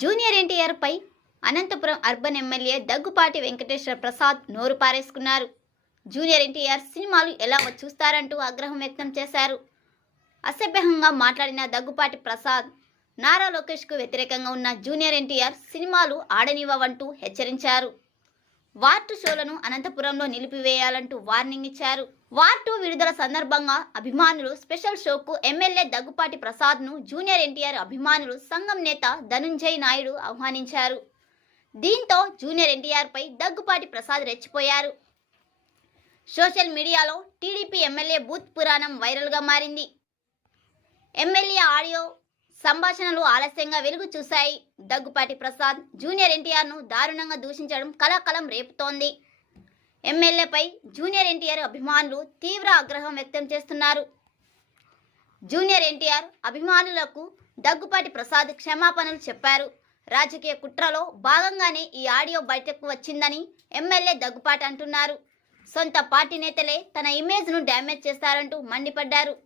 Junior NTR పై Anantapuram urban MLA Daggubati Venkateswara Prasad నోరు పారేసుకున్నారు. Junior NTR సినిమాలు ఎలా చూస్తారంటూ ఆగ్రహం వ్యక్తం చేశారు. అసభ్యంగా మాట్లాడిన దగ్గుపాటి ప్రసాద్ నారా లోకేష్కు వ్యతిరేకంగా ఉన్న జూనియర్ ఎన్టీఆర్ సినిమాలు ఆడనివ్వవంటూ హెచ్చరించారు. వార్ 2 షోలను అనంతపురంలో నిలిపివేయాలంటూ వార్నింగ్ ఇచ్చారు. వార్ 2 విడుదల సందర్భంగా అభిమానులు స్పెషల్ షోకు ఎమ్మెల్యే దగ్గుపాటి ప్రసాద్ను జూనియర్ ఎన్టీఆర్ అభిమానులు సంఘం నేత ధనుంజయ్ నాయుడు ఆహ్వానించారు. దీంతో జూనియర్ ఎన్టీఆర్ పై దగ్గుపాటి ప్రసాద్ రెచ్చిపోయారు. సోషల్ మీడియాలో టీడీపీ ఎమ్మెల్యే బూత్ పురాణం వైరల్గా మారింది. ఎమ్మెల్యే ఆడియో సంభాషణలు ఆలస్యంగా వెలుగు చూశాయి. దగ్గుపాటి ప్రసాద్ జూనియర్ ఎన్టీఆర్ను దారుణంగా దూషించడం కలకలం రేపుతోంది. ఎమ్మెల్యేపై జూనియర్ ఎన్టీఆర్ అభిమానులు తీవ్ర ఆగ్రహం వ్యక్తం చేస్తున్నారు. జూనియర్ ఎన్టీఆర్ అభిమానులకు దగ్గుపాటి ప్రసాద్ క్షమాపణలు చెప్పారు. రాజకీయ కుట్రలో భాగంగానే ఈ ఆడియో బయటకు వచ్చిందని ఎమ్మెల్యే దగ్గుపాటి అంటున్నారు. సొంత పార్టీ నేతలే తన ఇమేజ్ను డ్యామేజ్ చేస్తారంటూ మండిపడ్డారు.